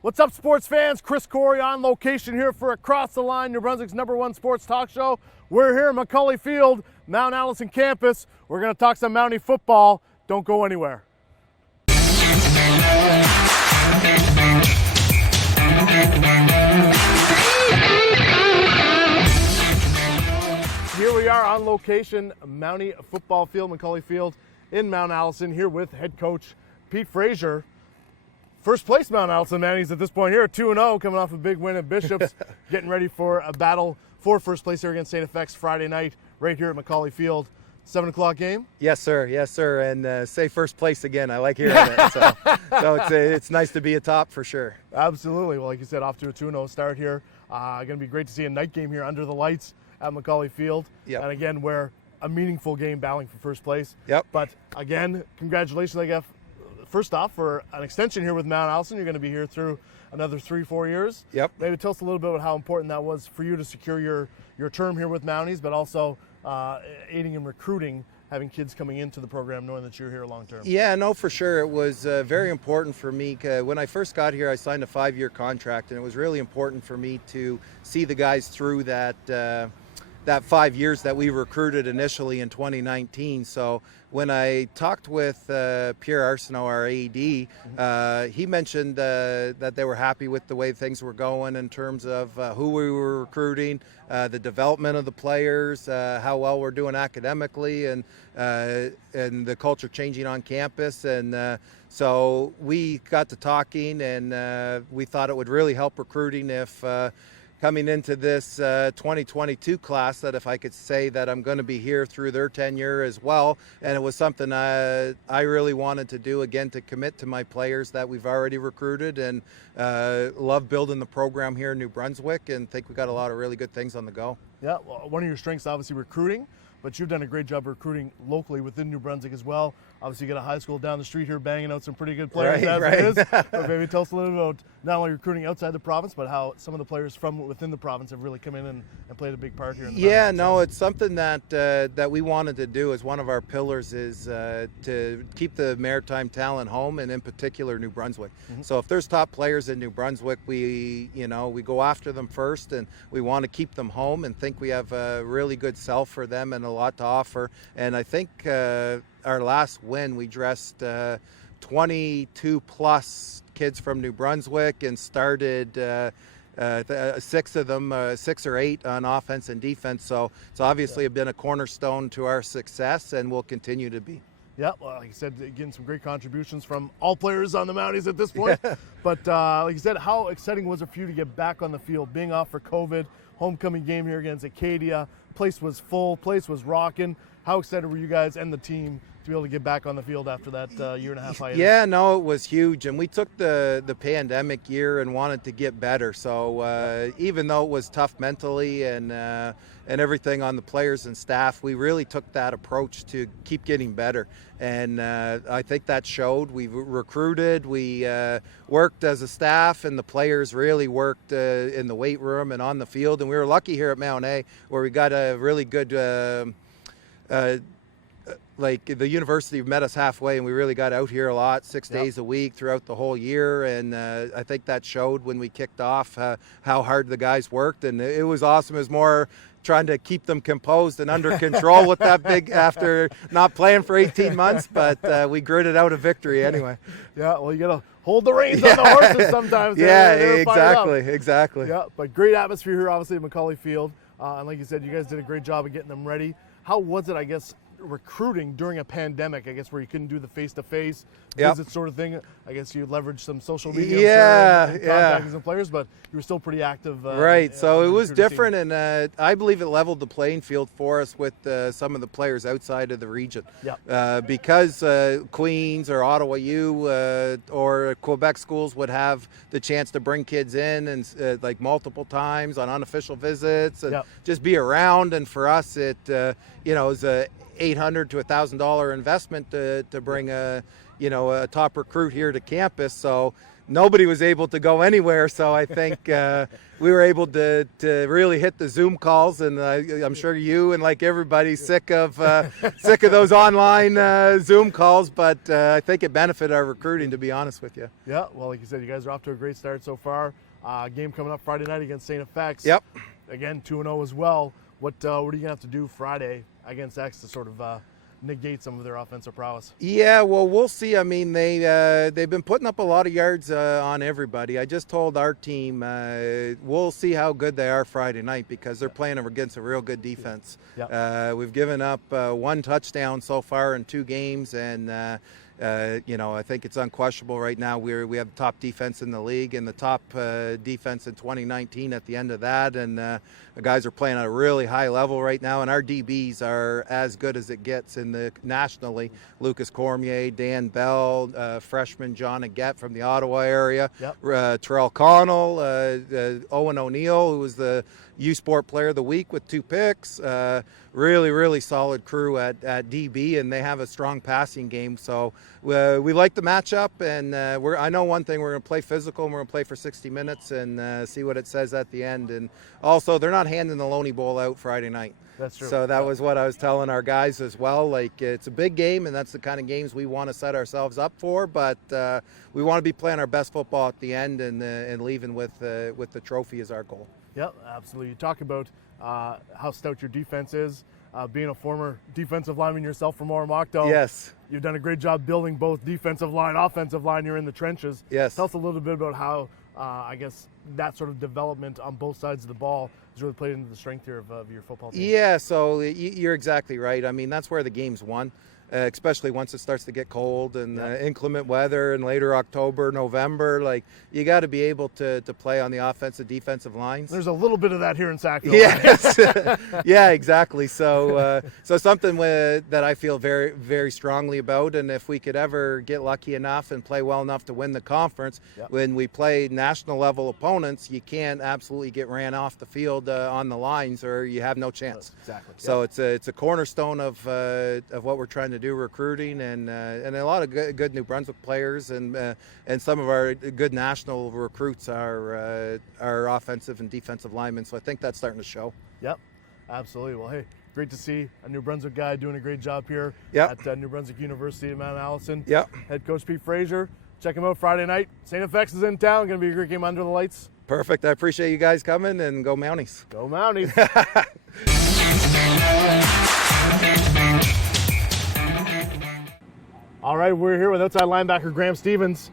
What's up, sports fans? Kris Corey on location here for Across the Line, New Brunswick's #1 sports talk show. We're here at Macaulay Field, Mount Allison campus. We're going to talk some Mountie football. Don't go anywhere. Here we are on location, Mountie football field, Macaulay Field in Mount Allison, here with head coach Pete Frazier. First place Mount Allison Mounties at this point here, 2-0, coming off a big win at Bishops, getting ready for a battle for first place here against St. FX Friday night, right here at Macaulay Field. 7 o'clock game? Yes, sir. Yes, sir. And say first place again. I like hearing it. So it's nice to be atop for sure. Absolutely. Well, like you said, off to a 2-0 start here. Going to be great to see a night game here under the lights at Macaulay Field. Yep. And again, where a meaningful game battling for first place. Yep. But again, congratulations, I guess, first off, for an extension here with Mount Allison. You're going to be here through another 3-4 years. Yep. Maybe tell us a little bit about how important that was for you to secure your term here with Mounties, but also aiding in recruiting, having kids coming into the program, knowing that you're here long term. Yeah, no, for sure. It was very important for me. When I first got here, I signed a 5-year contract, and it was really important for me to see the guys through that 5 years that we recruited initially in 2019. So when I talked with Pierre Arsenault, our AD, he mentioned that they were happy with the way things were going in terms of who we were recruiting, the development of the players, how well we're doing academically, and the culture changing on campus. And so we got to talking, and we thought it would really help recruiting if coming into this 2022 class, that if I could say that I'm going to be here through their tenure as well. And it was something I really wanted to do, again, to commit to my players that we've already recruited, and love building the program here in New Brunswick, and think we got a lot of really good things on the go. Yeah, well, one of your strengths, obviously, recruiting, but you've done a great job recruiting locally within New Brunswick as well. Obviously, you got a high school down the street here banging out some pretty good players as it is. So maybe tell us a little bit about not only recruiting outside the province, but how some of the players from within the province have really come in and played a big part here. In the yeah, no, it's something that we wanted to do as one of our pillars, is to keep the maritime talent home, and in particular New Brunswick. So if there's top players in New Brunswick, we go after them first, and we want to keep them home, and think we have a really good sell for them and a lot to offer. And I think our last win, we dressed 22 plus kids from New Brunswick, and started 6 of them, 6 or 8 on offense and defense. So it's obviously been a cornerstone to our success, and will continue to be. Yeah, well, like you said, getting some great contributions from all players on the Mounties at this point. But like you said, how exciting was it for you to get back on the field, being off for COVID, homecoming game here against Acadia? Place was full, place was rocking. How excited were you guys and the team to be able to get back on the field after that year and a half hiatus? Yeah, no, it was huge, and we took the pandemic year and wanted to get better. So even though it was tough mentally and everything on the players and staff, we really took that approach to keep getting better. And I think that showed. We recruited, we worked as a staff, and the players really worked in the weight room and on the field. And we were lucky here at Mount A, where we got a really good like the university met us halfway, and we really got out here a lot, 6 days a week throughout the whole year. And I think that showed when we kicked off how hard the guys worked, and it was awesome. It was more trying to keep them composed and under control with that big, after not playing for 18 months, but we gritted out a victory anyway. Yeah, well, you got to hold the reins on the horses sometimes. Yeah, exactly. Yeah, but great atmosphere here, obviously, at Macaulay Field. And like you said, you guys did a great job of getting them ready. How was it, I guess, recruiting during a pandemic, I guess, where you couldn't do the face-to-face visit sort of thing? I guess you leveraged some social media contacting some players, but you were still pretty active. Right, so it was different, and I believe it leveled the playing field for us with some of the players outside of the region. Because Queens or Ottawa U or Quebec schools would have the chance to bring kids in and like multiple times on unofficial visits and just be around. And for us, it was $800 to $1,000 investment to bring a top recruit here to campus. So nobody was able to go anywhere. So I think we were able to really hit the Zoom calls, and I'm sure you and like everybody's sick of those online Zoom calls. But I think it benefited our recruiting, to be honest with you. Yeah, well, like you said, you guys are off to a great start so far. Game coming up Friday night against St. FX. Yep. Again, 2-0 as well. What are you gonna have to do Friday against X to sort of negate some of their offensive prowess? Yeah, well, we'll see. I mean, they've been putting up a lot of yards on everybody. I just told our team we'll see how good they are Friday night, because they're playing against a real good defense. Yep. We've given up 1 touchdown so far in 2 games, and I think it's unquestionable right now. We have the top defense in the league and the top defense in 2019 at the end of that, and the guys are playing at a really high level right now, and our DBs are as good as it gets nationally. Lucas Cormier, Dan Bell, freshman John Aguette from the Ottawa area, Yep. Tyrel, ONeil, who was the U Sport Player of the Week with 2 picks. Really, really solid crew at DB, and they have a strong passing game. So we like the matchup, and I know one thing: we're going to play physical, and we're going to play for 60 minutes and see what it says at the end. And also, they're not handing the Loney Bowl out Friday night. That's true. So that was what I was telling our guys as well. Like, it's a big game, and that's the kind of games we want to set ourselves up for. But we want to be playing our best football at the end and leaving with the trophy as our goal. Yep, absolutely. You talk about how stout your defense is. Being a former defensive lineman yourself from Oromocto, Yes. You've done a great job building both defensive line, offensive line. You're in the trenches. Yes. Tell us a little bit about how, I guess, that sort of development on both sides of the ball has really played into the strength here of your football team. Yeah, so you're exactly right. I mean, that's where the game's won. Especially once it starts to get cold and inclement weather, and later October, November, like, you got to be able to play on the offensive, defensive lines. There's a little bit of that here in Sackville. Yes, yeah, exactly. So something that I feel very, very strongly about, and if we could ever get lucky enough and play well enough to win the conference, when we play national level opponents, you can't absolutely get ran off the field on the lines, or you have no chance. Exactly. So it's a cornerstone of what we're trying to do, recruiting, and a lot of good New Brunswick players, and some of our good national recruits are offensive and defensive linemen. So I think that's starting to show. Yep, absolutely. Well, hey, great to see a New Brunswick guy doing a great job here Yep. at New Brunswick University in Mount Allison. Yep. Head coach Pete Frazier. Check him out Friday night. St. FX is in town. Going to be a great game under the lights. Perfect. I appreciate you guys coming, and go Mounties. Go Mounties. All right, we're here with outside linebacker Graham Stevens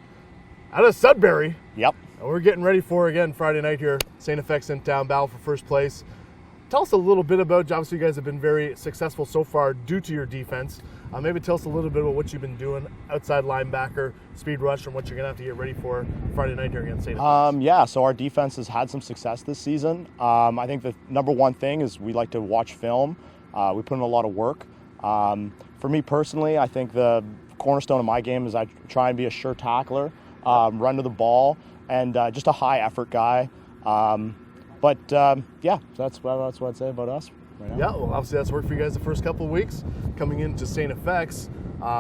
out of Sudbury. Yep. And we're getting ready for, again, Friday night here, St. FX in town, battle for first place. Tell us a little bit about, obviously you guys have been very successful so far due to your defense. Maybe tell us a little bit about what you've been doing outside linebacker, speed rush, and what you're going to have to get ready for Friday night here against St. FX. Yeah, so our defense has had some success this season. I think the number one thing is we like to watch film. We put in a lot of work. For me personally, I think the cornerstone of my game is I try and be a sure tackler, run to the ball, and just a high effort guy. Yeah, so that's what I'd say about us right now. Yeah, well, obviously that's worked for you guys the first couple of weeks. Coming into St. FX,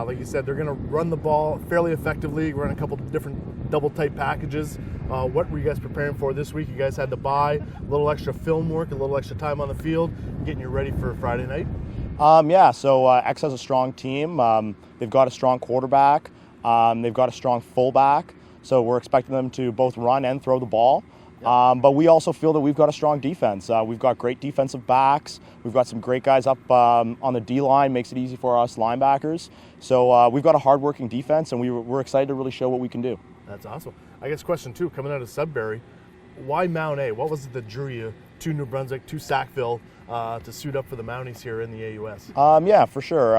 like you said, they're going to run the ball fairly effectively, run a couple different double-type packages. What were you guys preparing for this week? You guys had to buy a little extra film work, a little extra time on the field, getting you ready for Friday night? So X has a strong team. They've got a strong quarterback. They've got a strong fullback. So we're expecting them to both run and throw the ball. But we also feel that we've got a strong defense. We've got great defensive backs. We've got some great guys up on the D-line, makes it easy for us linebackers. So we've got a hardworking defense, and we're excited to really show what we can do. That's awesome. I guess question 2, coming out of Sudbury, why Mount A? What was it that drew you to New Brunswick, to Sackville, to suit up for the Mounties here in the AUS? Yeah, for sure.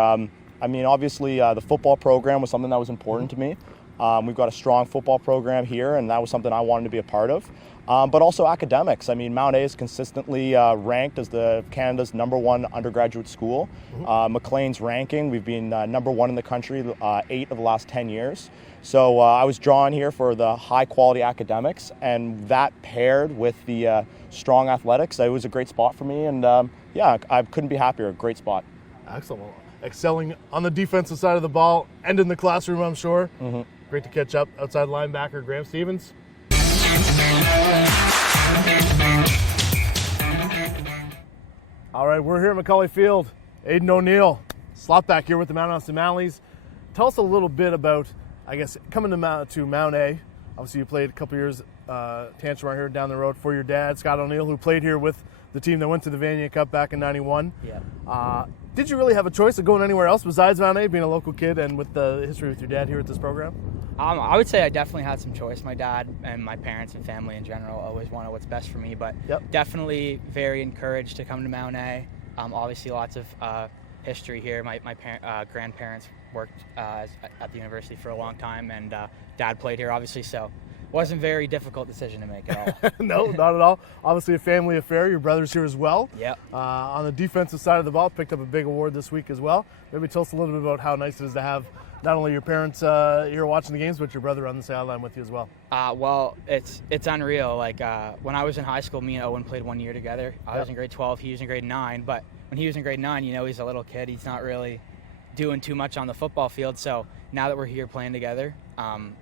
Obviously, the football program was something that was important to me. We've got a strong football program here, and that was something I wanted to be a part of. But also academics. Mount A is consistently ranked as Canada's #1 undergraduate school. Maclean's ranking, we've been #1 in the country 8 of the last 10 years. So I was drawn here for the high-quality academics, and that paired with the strong athletics, it was a great spot for me. And I couldn't be happier. Great spot. Excellent. excelling on the defensive side of the ball and in the classroom, I'm sure. Mm-hmm. Great to catch up. Outside linebacker Graham Stevens. All right, we're here at McCauley Field. Aidan ONeil, slot back here with the Mount Allison Mounties. Tell us a little bit about, I guess, coming to Mount A. Obviously, you played a couple years Tantrum right here down the road for your dad, Scott ONeil, who played here with the team that went to the Vanier Cup back in '91. Yeah. Did you really have a choice of going anywhere else besides Mount A, being a local kid and with the history with your dad here at this program? I would say I definitely had some choice. My dad and my parents and family in general always wanted what's best for me, but definitely very encouraged to come to Mount A. Obviously, lots of history here. My grandparents worked at the university for a long time, and Dad played here, obviously, so it wasn't a very difficult decision to make at all. No, not at all. Obviously a family affair. Your brother's here as well. Yep. On the defensive side of the ball, picked up a big award this week as well. Maybe tell us a little bit about how nice it is to have not only your parents here watching the games, but your brother on the sideline with you as well. Well, it's unreal. Like when I was in high school, me and Owen played 1 year together. I was in grade 12, he was in grade 9, but when he was in grade 9, you know, he's a little kid. He's not really doing too much on the football field. So now that we're here playing together,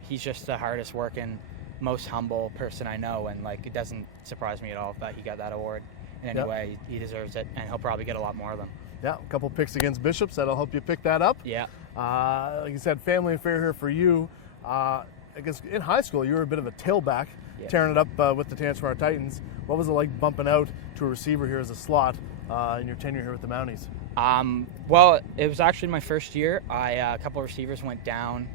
he's just the hardest working, most humble person I know, and like it doesn't surprise me at all that he got that award in any way. He deserves it, and he'll probably get a lot more of them. Yeah, a couple picks against Bishops that'll help you pick that up. Yeah. Like you said, family affair here for you. I guess in high school you were a bit of a tailback, tearing it up with the Tantrum Titans. What was it like bumping out to a receiver here as a slot in your tenure here with the Mounties? Well, it was actually my first year. A couple of receivers went down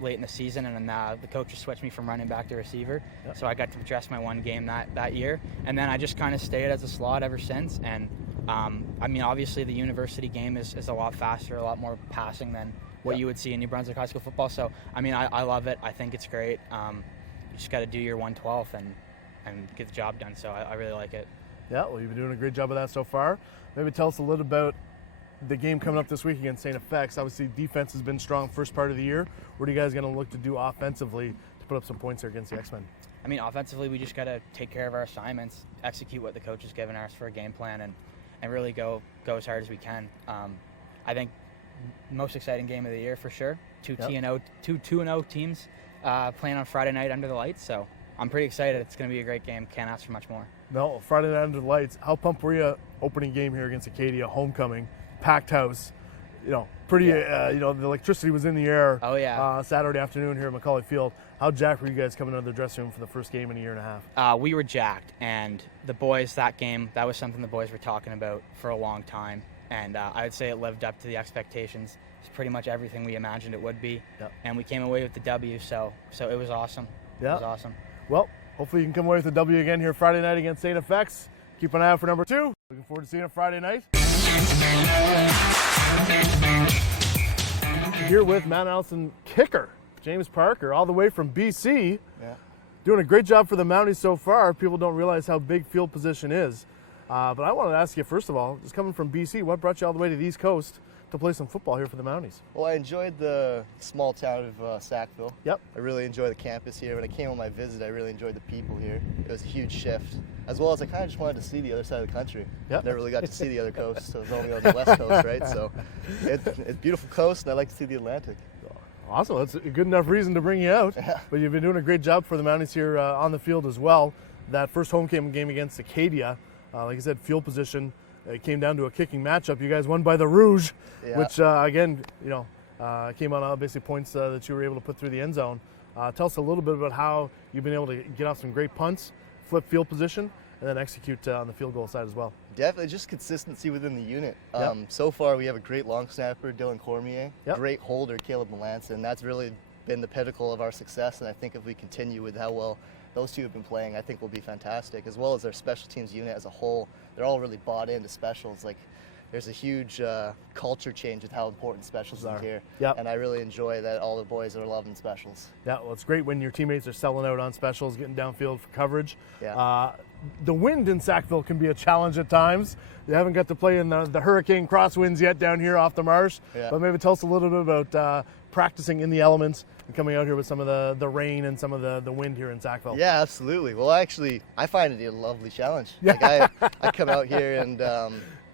late in the season, and then the coaches switched me from running back to receiver. So I got to dress my one game that year, and then I just kind of stayed as a slot ever since. And I mean, obviously the university game is a lot faster, a lot more passing than what you would see in New Brunswick high school football. So I mean, I love it. I think it's great. You just got to do your 1/12 and get the job done. So I really like it. Yeah, well, you've been doing a great job of that so far. Maybe tell us a little about the game coming up this week against St. FX. Obviously, defense has been strong first part of the year. What are you guys going to look to do offensively to put up some points here against the X-Men? I mean, offensively, we just got to take care of our assignments, execute what the coach has given us for a game plan, and really go as hard as we can. I think most exciting game of the year for sure. Two 2-0 teams playing on Friday night under the lights. So I'm pretty excited. It's going to be a great game. Can't ask for much more. No, Friday night under the lights. How pumped were you opening game here against Acadia, homecoming, packed house? You know, pretty. You know, the electricity was in the air. Oh yeah. Saturday afternoon here at McCauley Field. How jacked were you guys coming out of the dressing room for the first game in a year and a half? We were jacked, and the boys, that game, that was something the boys were talking about for a long time, and I would say it lived up to the expectations. It's pretty much everything we imagined it would be, and we came away with the W. So it was awesome. Yeah. It was awesome. Well, hopefully you can come away with a W again here Friday night against St. FX. Keep an eye out for number 2. Looking forward to seeing it Friday night. Here with Mount Allison kicker, James Parker, all the way from BC. Yeah. Doing a great job for the Mounties so far. People don't realize how big field position is. But I wanted to ask you, first of all, just coming from BC, what brought you all the way to the East Coast to play some football here for the Mounties? Well, I enjoyed the small town of Sackville. Yep. I really enjoy the campus here. When I came on my visit, I really enjoyed the people here. It was a huge shift, as well as I kind of just wanted to see the other side of the country. Yep. Never really got to see the other coast, so I was only on the west coast, right? So it's a beautiful coast, and I like to see the Atlantic. Awesome. That's a good enough reason to bring you out. Yeah. But you've been doing a great job for the Mounties here on the field as well. That first home game against Acadia, like I said, field position, it came down to a kicking matchup. You guys won by the Rouge, which, again, you know, came on basically points that you were able to put through the end zone. Tell us a little bit about how you've been able to get off some great punts, flip field position, and then execute on the field goal side as well. Definitely just consistency within the unit. So far, we have a great long snapper, Dylan Cormier, great holder, Caleb Melanson, and that's really been the pinnacle of our success. And I think if we continue with how well those two have been playing, I think we'll be fantastic, as well as our special teams unit as a whole. They're all really bought into specials. Like, there's a huge culture change with how important specials are here. And I really enjoy that all the boys are loving specials. Yeah, well, it's great when your teammates are selling out on specials, getting downfield for coverage. Yeah. The wind in Sackville can be a challenge at times. You haven't got to play in the hurricane crosswinds yet down here off the marsh. But maybe tell us a little bit about practicing in the elements and coming out here with some of the rain and some of the wind here in Sackville. Yeah, absolutely. Well, actually, I find it a lovely challenge. Like I come out here and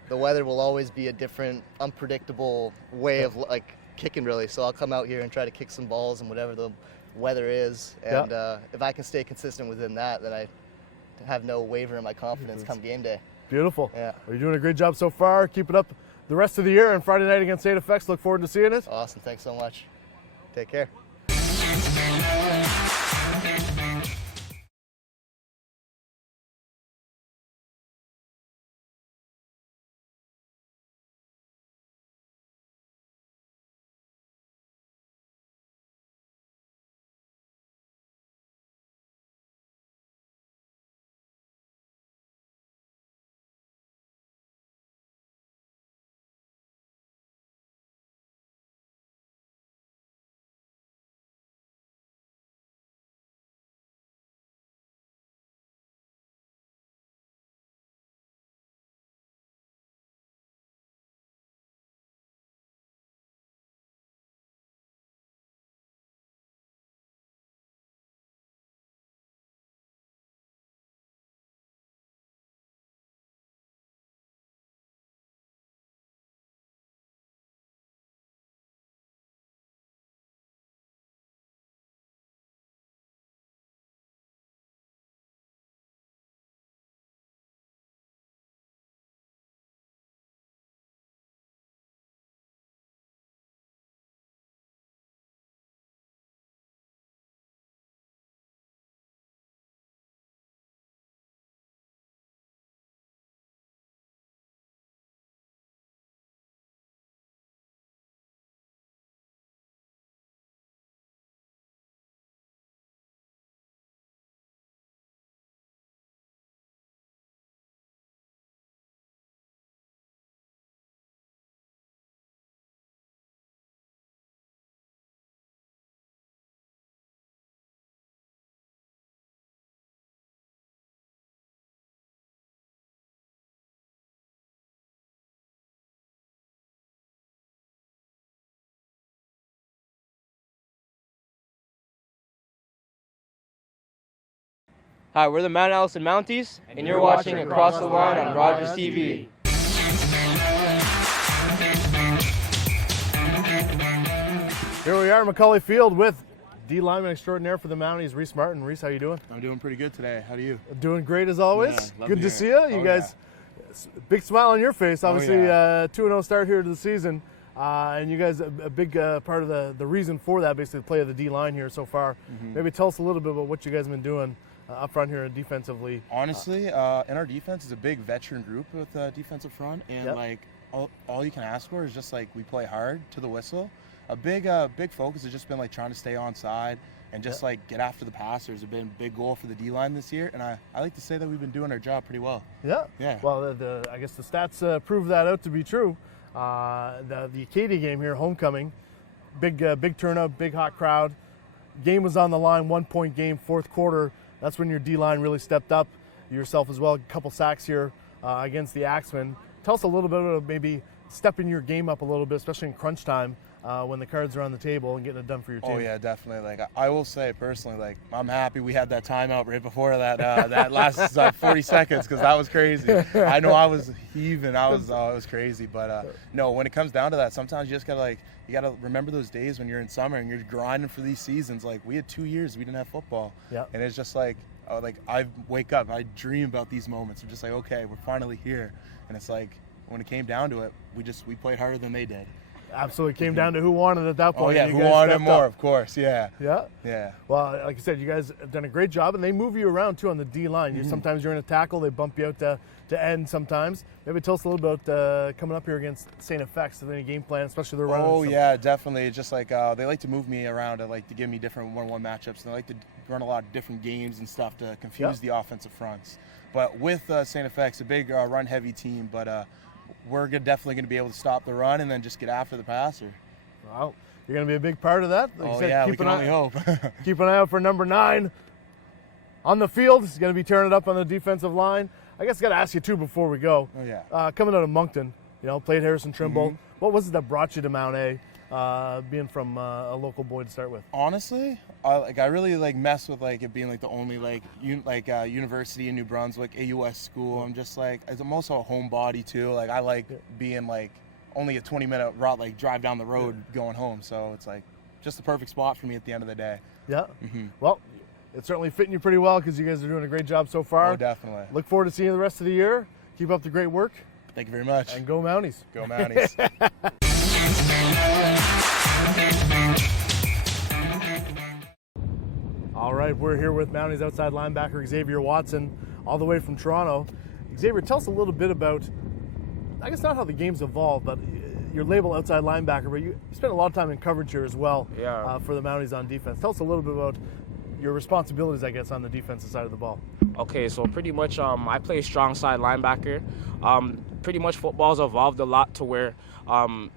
the weather will always be a different, unpredictable way of like kicking really. So I'll come out here and try to kick some balls and whatever the weather is. And if I can stay consistent within that, then I have no waver in my confidence come game day. Beautiful. Yeah. Well, you're doing a great job so far. Keep it up the rest of the year, and Friday night against St. FX. Look forward to seeing it. Awesome. Thanks so much. Take care. Hi, we're the Mount Allison Mounties, and you're watching Across the Line on Rogers TV. Here we are at Macaulay Field with D lineman extraordinaire for the Mounties, Reese Martin. Reese, how you doing? I'm doing pretty good today. How do you? Doing great as always. Yeah, love Good to hear see it. you. You guys, big smile on your face. Obviously, yeah. 2-0 start here to the season. And you guys, a big part of the reason for that, basically, the play of the D line here so far. Maybe tell us a little bit about what you guys have been doing up front here defensively. Honestly, in our defense is a big veteran group with defensive front, and like all you can ask for is just like we play hard to the whistle. A big focus has just been like trying to stay onside and just like get after the passers. Has been a big goal for the D line this year, and I like to say that we've been doing our job pretty well. Yeah. Well, I guess the stats prove that out to be true. The Acadia game here, homecoming, big turnout, big hot crowd. Game was on the line, 1-point game, fourth quarter. That's when your D-line really stepped up, yourself as well. A couple sacks here against the Axemen. Tell us a little bit about maybe stepping your game up a little bit, especially in crunch time when the cards are on the table and getting it done for your team. Oh yeah, definitely. Like I will say personally, like I'm happy we had that timeout right before that that last 40 seconds because that was crazy. I know I was heaving. It was crazy. But no, when it comes down to that, sometimes you just gotta you gotta remember those days when you're in summer and you're grinding for these seasons. Like we had 2 years we didn't have football, and it's just like I wake up, I dream about these moments. I'm just like, okay, we're finally here, and it's like when it came down to it, we played harder than they did. Absolutely came down to who wanted at that point. Oh yeah, who wanted it more, of course. Yeah. Well, like I said, you guys have done a great job, and they move you around too on the D line. Sometimes you're in a tackle, they bump you out to end sometimes. Maybe tell us a little about coming up here against St. FX. Any game plan, especially their running. Oh yeah, definitely. Just like they like to move me around to give me different one-on-one matchups. And they like to run a lot of different games and stuff to confuse the offensive fronts. But with St. FX, a big run-heavy team, but. We're definitely going to be able to stop the run and then just get after the passer. Well, you're going to be a big part of that. Like yeah, we can only hope. Keep an eye out for number 9 on the field. He's going to be tearing it up on the defensive line. I guess I got to ask you too before we go. Oh yeah. Coming out of Moncton, played Harrison Trimble. What was it that brought you to Mount A? being from a local boy to start with? Honestly, I really mess with it being the only university in New Brunswick, AUS school. I'm just I'm also a homebody too. I like being only a 20-minute route, drive down the road going home. So it's just the perfect spot for me at the end of the day. Yeah. Well, it's certainly fitting you pretty well because you guys are doing a great job so far. Oh, definitely. Look forward to seeing you the rest of the year. Keep up the great work. Thank you very much. And go Mounties. Go Mounties. All right, we're here with Mounties outside linebacker Xavier Watson, all the way from Toronto. Xavier, tell us a little bit about, I guess not how the game's evolved, but your label outside linebacker, but you spent a lot of time in coverage here as well for the Mounties on defense. Tell us a little bit about your responsibilities, I guess, on the defensive side of the ball. Okay, so pretty much I play strong side linebacker. Pretty much football's evolved a lot to where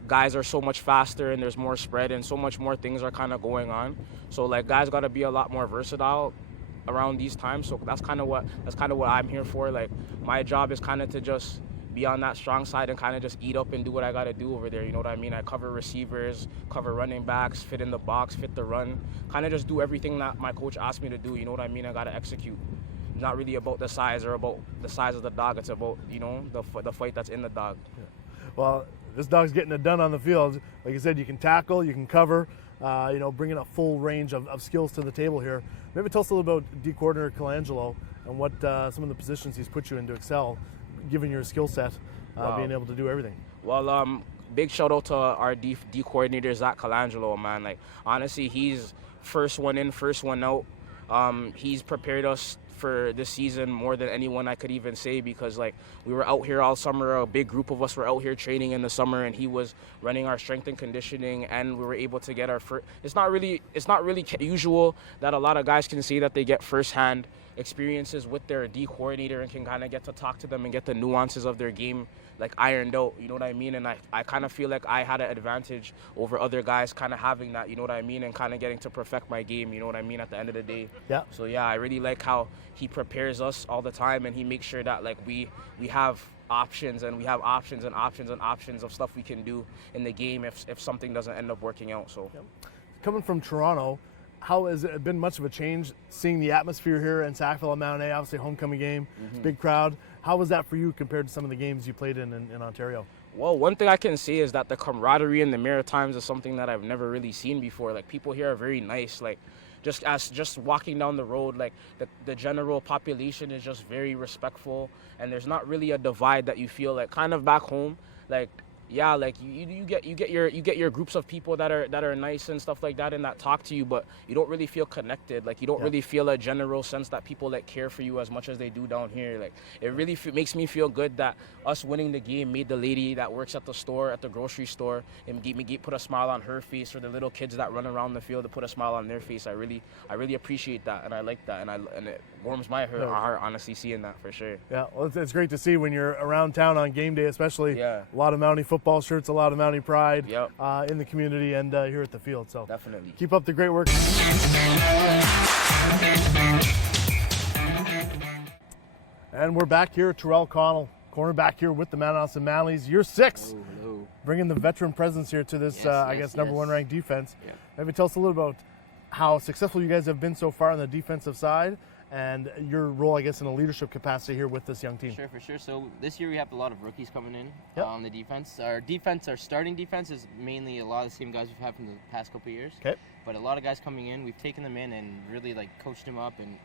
guys are so much faster and there's more spread and so much more things are kind of going on. So guys got to be a lot more versatile around these times. So that's kind of what I'm here for. My job is kind of to just be on that strong side and kind of just eat up and do what I got to do over there. You know what I mean? I cover receivers, cover running backs, fit in the box, fit the run, kind of just do everything that my coach asked me to do. You know what I mean? I got to execute. Not really about the size or about the size of the dog. It's about, the fight that's in the dog. Yeah. Well, this dog's getting it done on the field. Like you said, you can tackle, you can cover, bringing a full range of skills to the table here. Maybe tell us a little about D coordinator Colangelo and what some of the positions he's put you in to excel, given your skill set, being able to do everything. Well, big shout out to our D coordinator, Zach Colangelo, man. Honestly, he's first one in, first one out. He's prepared us for this season more than anyone I could even say, because we were out here all summer. A big group of us were out here training in the summer, and he was running our strength and conditioning, and we were able to get our first. It's not really usual that a lot of guys can say that they get firsthand experiences with their D coordinator and can kind of get to talk to them and get the nuances of their game ironed out, you know what I mean? And I kind of feel like I had an advantage over other guys kind of having that, you know what I mean, and kind of getting to perfect my game, you know what I mean, at the end of the day. Yeah. So yeah, I really like how he prepares us all the time, and he makes sure that we have options, and we have options and options and options of stuff we can do in the game if something doesn't end up working out. So coming from Toronto, how has it been much of a change seeing the atmosphere here in Sackville at Mount A? Obviously, homecoming game, big crowd. How was that for you compared to some of the games you played in Ontario? Well, one thing I can say is that the camaraderie in the Maritimes is something that I've never really seen before. People here are very nice. Just walking down the road, the general population is just very respectful, and there's not really a divide that you feel kind of back home. You get your groups of people that are nice and stuff like that and that talk to you, but you don't really feel connected. You don't really feel a general sense that people care for you as much as they do down here. It really makes me feel good that us winning the game made the lady that works at the store, at the grocery store, and put a smile on her face, or the little kids that run around the field to put a smile on their face. I really appreciate that, and I like that, and it warms my heart honestly seeing that, for sure. Yeah, well, it's great to see when you're around town on game day, especially. Yeah. A lot of Mountie football shirts, a lot of Mountie pride. Yep. In the community and here at the field. So definitely keep up the great work. And we're back here at Tyrel cornerback here with the Mount Allison Mounties. Year 6. Hello. Bringing the veteran presence here to this, number one ranked defense. Yeah. Maybe tell us a little about how successful you guys have been so far on the defensive side, and your role, I guess, in a leadership capacity here with this young team. Sure, for sure. So this year we have a lot of rookies coming in on the defense. Our starting defense is mainly a lot of the same guys we've had from the past couple of years. Okay. But a lot of guys coming in, we've taken them in and really coached them up. And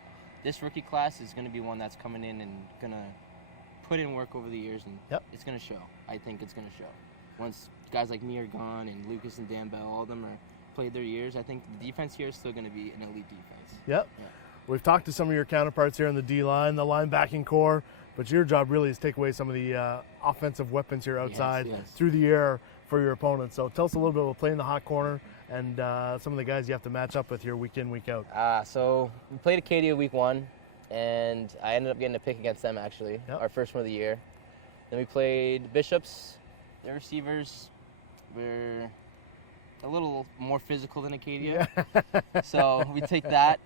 this rookie class is going to be one that's coming in and going to put in work over the years, and it's going to show. I think it's going to show. Once guys like me are gone and Lucas and Dan Bell, all of them are played their years, I think the defense here is still going to be an elite defense. Yep. Yeah. We've talked to some of your counterparts here in the D-line, the linebacking core, but your job really is to take away some of the offensive weapons here outside through the air for your opponents. So tell us a little bit about playing the hot corner and some of the guys you have to match up with here week in, week out. So we played Acadia week 1, and I ended up getting a pick against them, actually, our first one of the year. Then we played Bishops. Their receivers were a little more physical than Acadia. So we take that.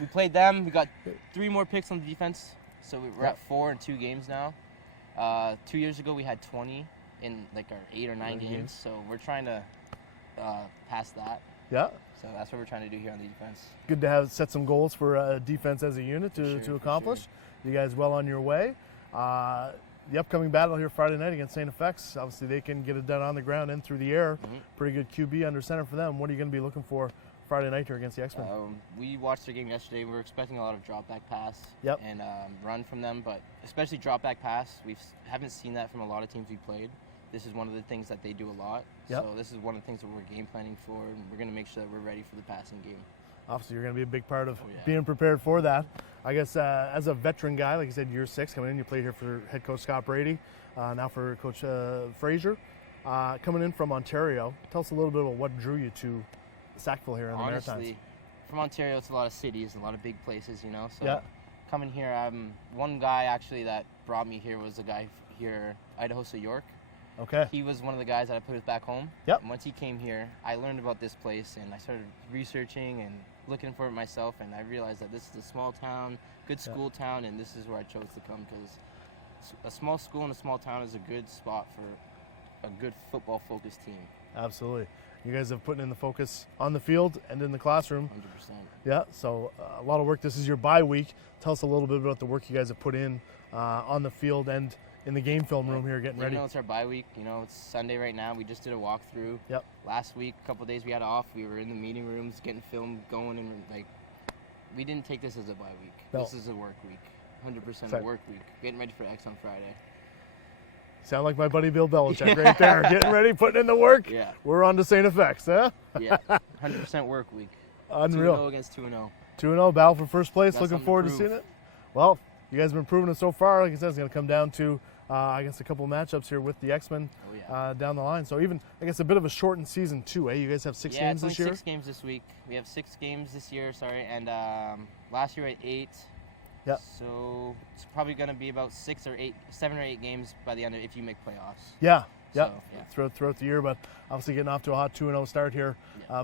We played them. We got 3 more picks on the defense. So we're at 4 in 2 games now. 2 years ago we had 20 in our 8 or 9 games. So we're trying to past that. Yeah. So that's what we're trying to do here on the defense. Good to have set some goals for defense as a unit to accomplish. You guys well on your way. The upcoming battle here Friday night against St. FX, obviously they can get it done on the ground and through the air. Pretty good QB under center for them. What are you going to be looking for Friday night here against the X-Men? We watched their game yesterday. We were expecting a lot of drop back pass and run from them, but especially drop back pass. We haven't seen that from a lot of teams we played. This is one of the things that they do a lot. So this is one of the things that we're game planning for, and we're going to make sure that we're ready for the passing game. Obviously, you're going to be a big part of being prepared for that. I guess as a veteran guy, like you said, year 6 coming in, you played here for head coach Scott Brady, now for Coach Frazier. Coming in from Ontario, tell us a little bit about what drew you to Sackville here in the Maritimes. From Ontario, it's a lot of cities, a lot of big places, you know. So coming here, one guy actually that brought me here was a guy here, Idaho St. York. Okay. He was one of the guys that I put with back home. Yep. And once he came here, I learned about this place, and I started researching and looking for it myself, and I realized that this is a small town, good school town, and this is where I chose to come, because a small school in a small town is a good spot for a good football-focused team. Absolutely. You guys have put in the focus on the field and in the classroom. 100%. Yeah, so a lot of work. This is your bye week. Tell us a little bit about the work you guys have put in on the field and in the game film room here getting ready. You know, it's our bye week. You know, it's Sunday right now. We just did a walkthrough. Yep. Last week, a couple of days we had off. We were in the meeting rooms getting film going, and like, we didn't take this as a bye week. No. This is a work week. 100% a work week. Getting ready for X on Friday. Sound like my buddy Bill Belichick right there. Getting ready, putting in the work. Yeah. We're on to St. FX, huh? Yeah. 100% work week. Unreal. 2-0 against 2-0. 2-0, battle for first place. Got Looking forward to seeing it. Well, you guys have been proving it so far. Like I said, it's going to come down to, I guess, a couple of matchups here with the X-Men down the line. So even, I guess, a bit of a shortened season too, eh? You guys have 6 games this year? 6 games this week. We have 6 games this year, and last year we had 8. Yeah. So it's probably going to be about 7 or 8 games by the end of if you make playoffs. Yeah. So, Throughout the year, but obviously getting off to a hot 2-0 start here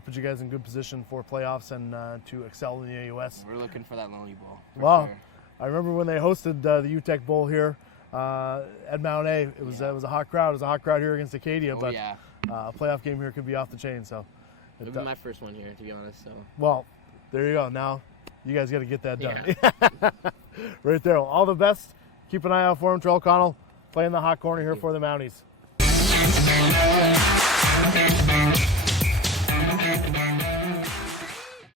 put you guys in good position for playoffs and to excel in the AUS. We're looking for that Lonely Bowl. Wow. Sure. I remember when they hosted the UTEC Bowl here at Mount A. It was a hot crowd. It was a hot crowd here against Acadia, but a playoff game here could be off the chain. So it'll be my first one here, to be honest. So. Well, there you go. Now you guys got to get that done. Right there. Well, all the best. Keep an eye out for him. Tyrel Conlon playing the hot corner here for the Mounties.